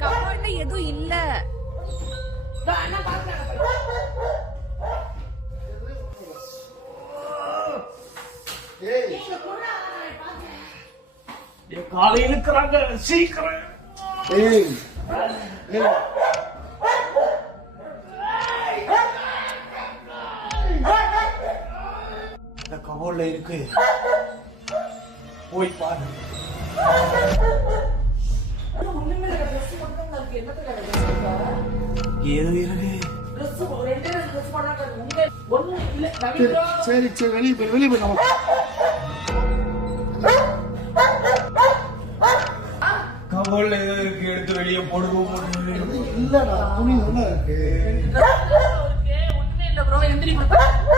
கபோர்ட்ல எதுவும் இல்ல. காலை இழுக்கிறாங்க சீக்கிரம். இந்த கபோர்ட்ல இருக்கு, போய் பாரு. ஏதோ இருக்கு. சரி சரி, வெளியே போய் வெளியே போய் கபோர்ட்ல ஏதோ இருக்கு, எடுத்து வெளியே போடுவோம். இல்லடா, துணி நல்லா இருக்கு. ஒண்ணுமே இல்ல ப்ரோ, எந்திரி.